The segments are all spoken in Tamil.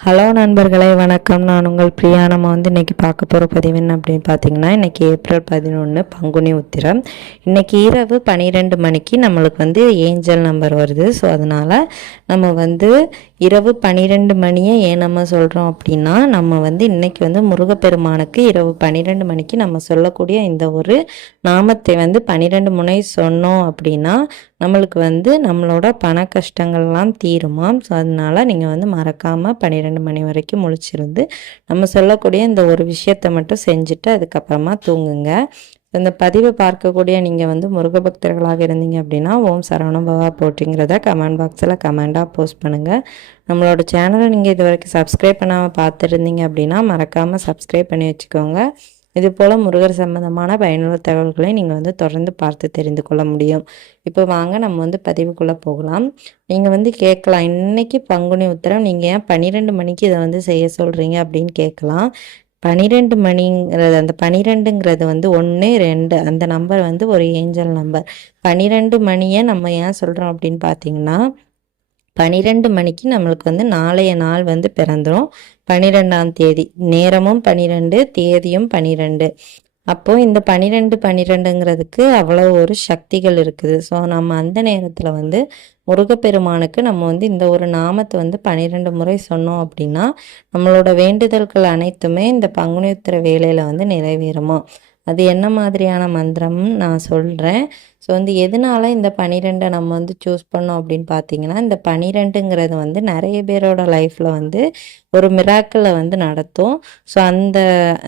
ஹலோ நண்பர்களே வணக்கம். நான் உங்கள் பிரியா. நம்ம வந்து இன்றைக்கி பார்க்க போகிற பதிவு என்ன அப்படின்னு பார்த்தீங்கன்னா இன்றைக்கி ஏப்ரல் பதினொன்று பங்குனி உத்திரம். இன்றைக்கி இரவு பன்னிரெண்டு மணிக்கு நம்மளுக்கு வந்து ஏஞ்சல் நம்பர் வருது. ஸோ அதனால் நம்ம வந்து இரவு பன்னிரெண்டு மணியை ஏன் நம்ம சொல்கிறோம் அப்படின்னா நம்ம வந்து இன்றைக்கி வந்து முருகப்பெருமானுக்கு இரவு பன்னிரெண்டு மணிக்கு நம்ம சொல்லக்கூடிய இந்த ஒரு நாமத்தை வந்து பன்னிரெண்டு முனை சொன்னோம் அப்படின்னா நம்மளுக்கு வந்து நம்மளோட பண கஷ்டங்கள்லாம் தீருமாம். ஸோ அதனால் நீங்கள் வந்து மறக்காமல் பன்னிரெண்டு மணி வரைக்கும் முழிச்சிருந்து நம்ம சொல்லக்கூடிய இந்த ஒரு விஷயத்தை மட்டும் செஞ்சுட்டு அதுக்கப்புறமா தூங்குங்க. இந்த பதிவை பார்க்கக்கூடிய நீங்கள் வந்து முருக பக்தர்களாக இருந்தீங்க அப்படின்னா ஓம் சரவணபவா போட்டிங்கிறத கமெண்ட் பாக்ஸில் கமெண்டாக போஸ்ட் பண்ணுங்கள் நம்மளோட சேனலை நீங்கள் இது வரைக்கும் சப்ஸ்கிரைப் பண்ணாமல் பார்த்துருந்தீங்க அப்படின்னா மறக்காமல் சப்ஸ்கிரைப் பண்ணி வச்சுக்கோங்க. இது போல் முருகர் சம்பந்தமான பயனுள்ள தகவல்களை நீங்கள் வந்து தொடர்ந்து பார்த்து தெரிந்து கொள்ள முடியும். இப்போ வாங்க நம்ம வந்து பதிவுக்குள்ளே போகலாம். நீங்கள் வந்து கேட்கலாம். இன்னைக்கு பங்குனி உத்தரம் நீங்கள் ஏன் பன்னிரெண்டு மணிக்கு இதை வந்து செய்ய சொல்கிறீங்க அப்படின்னு கேட்கலாம். பனிரெண்டு மணிங்கிறது அந்த பனிரெண்டுங்கிறது வந்து ஒன்று ரெண்டு அந்த நம்பர் வந்து ஒரு ஏஞ்சல் நம்பர் பனிரெண்டு மணியை நம்ம ஏன் சொல்கிறோம் அப்படின்னு பார்த்தீங்கன்னா பனிரெண்டு மணிக்கு நம்மளுக்கு வந்து நாளைய நாள் வந்து பிறந்துடும் பனிரெண்டாம் தேதி நேரமும் பனிரெண்டு தேதியும் பனிரெண்டு. அப்போது இந்த பனிரெண்டு பன்னிரெண்டுங்கிறதுக்கு அவ்வளோ ஒரு சக்திகள் இருக்குது. ஸோ நம்ம அந்த நேரத்தில் வந்து முருகப்பெருமானுக்கு நம்ம வந்து இந்த ஒரு நாமத்தை வந்து பன்னிரெண்டு முறை சொன்னோம் அப்படின்னா நம்மளோட வேண்டுதல்கள் அனைத்துமே இந்த பங்குனி உத்திர வேலையில் வந்து நிறைவேறுமா? அது என்ன மாதிரியான மந்திரம் நான் சொல்கிறேன் ஸோ வந்து எதனால இந்த பனிரெண்டை நம்ம வந்து சூஸ் பண்ணோம் அப்படின்னு பார்த்தீங்கன்னா இந்த பனிரெண்டுங்கிறது வந்து நிறைய பேரோட லைஃப்பில் வந்து ஒரு மிராக்கிளை வந்து நடத்தும். ஸோ அந்த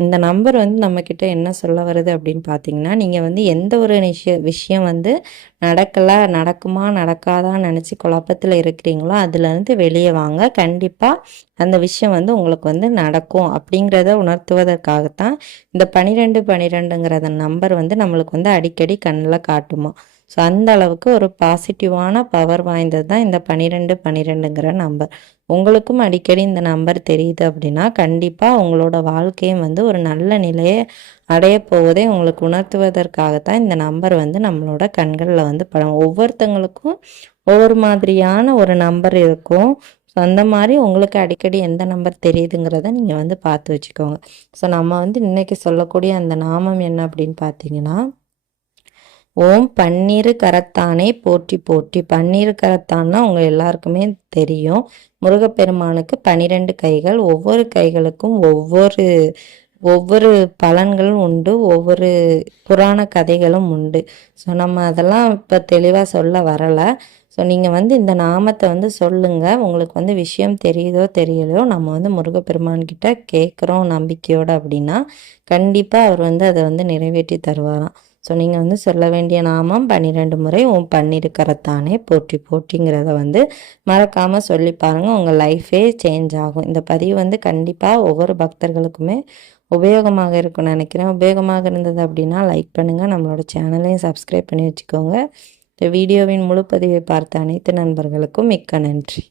இந்த நம்பர் வந்து நம்மக்கிட்ட என்ன சொல்ல வருது அப்படின்னு பார்த்தீங்கன்னா நீங்கள் வந்து எந்த ஒரு விஷய விஷயம் வந்து நடக்கலை நடக்குமா நடக்காதான்னு நினச்சி குழப்பத்தில் இருக்கிறீங்களோ அதுலேருந்து வெளியே வாங்க. கண்டிப்பாக அந்த விஷயம் வந்து உங்களுக்கு வந்து நடக்கும். அப்படிங்கிறத உணர்த்துவதற்காகத்தான் இந்த பனிரெண்டு பனிரெண்டுங்கிற நம்பர் வந்து நம்மளுக்கு வந்து அடிக்கடி கண்ணில் காட்டுமா. ஸோ அந்த அளவுக்கு ஒரு பாசிட்டிவான பவர் வாய்ந்தது தான் இந்த பனிரெண்டு பன்னிரெண்டுங்கிற நம்பர் உங்களுக்கும் அடிக்கடி இந்த நம்பர் தெரியுது அப்படின்னா கண்டிப்பாக உங்களோட வாழ்க்கையும் வந்து ஒரு நல்ல நிலையை அடைய போவதை உங்களுக்கு உணர்த்துவதற்காகத்தான் இந்த நம்பர் வந்து நம்மளோட கண்களில் வந்து படம். ஒவ்வொருத்தங்களுக்கும் ஒவ்வொரு மாதிரியான ஒரு நம்பர் இருக்கும். ஸோ அந்த மாதிரி உங்களுக்கு அடிக்கடி எந்த நம்பர் தெரியுதுங்கிறத நீங்கள் வந்து பார்த்து வச்சுக்கோங்க. ஸோ நம்ம வந்து இன்றைக்கி சொல்லக்கூடிய அந்த நாமம் என்ன அப்படின்னு பார்த்தீங்கன்னா ஓம் பன்னீர் கரத்தானே போற்றி போற்றி. பன்னீர் கரத்தான்னா உங்க எல்லாருக்குமே தெரியும். முருகப்பெருமானுக்கு பன்னிரெண்டு கைகள். ஒவ்வொரு கைகளுக்கும் ஒவ்வொரு ஒவ்வொரு பலன்களும் உண்டு. ஒவ்வொரு புராண கதைகளும் உண்டு. ஸோ நம்ம அதெல்லாம் இப்போ தெளிவாக சொல்ல வரலை. ஸோ நீங்கள் வந்து இந்த நாமத்தை வந்து சொல்லுங்கள் உங்களுக்கு வந்து விஷயம் தெரியுதோ தெரியலையோ நம்ம வந்து முருகப்பெருமான்கிட்ட கேட்குறோம் நம்பிக்கையோடு அப்படின்னா கண்டிப்பாக அவர் வந்து அதை வந்து நிறைவேற்றி தருவாராம். ஸோ நீங்கள் வந்து சொல்ல வேண்டிய நாமம் பன்னிரெண்டு முறை உன் பன்னிருக்கரத்தானே போற்றி போற்றிங்கிறத வந்து மறக்காமல் சொல்லி பாருங்கள் உங்கள் லைஃபே சேஞ்ச் ஆகும். இந்த பதிவு வந்து கண்டிப்பாக ஒவ்வொரு பக்தர்களுக்குமே உபயோகமாக இருக்கும்னு நினைக்கிறேன். உபயோகமாக இருந்தது அப்படின்னா லைக் பண்ணுங்கள் நம்மளோட சேனலையும் சப்ஸ்கிரைப் பண்ணி வச்சுக்கோங்க. இந்த வீடியோவின் முழு பதிவை பார்த்த அனைத்து நண்பர்களுக்கும் மிக்க நன்றி.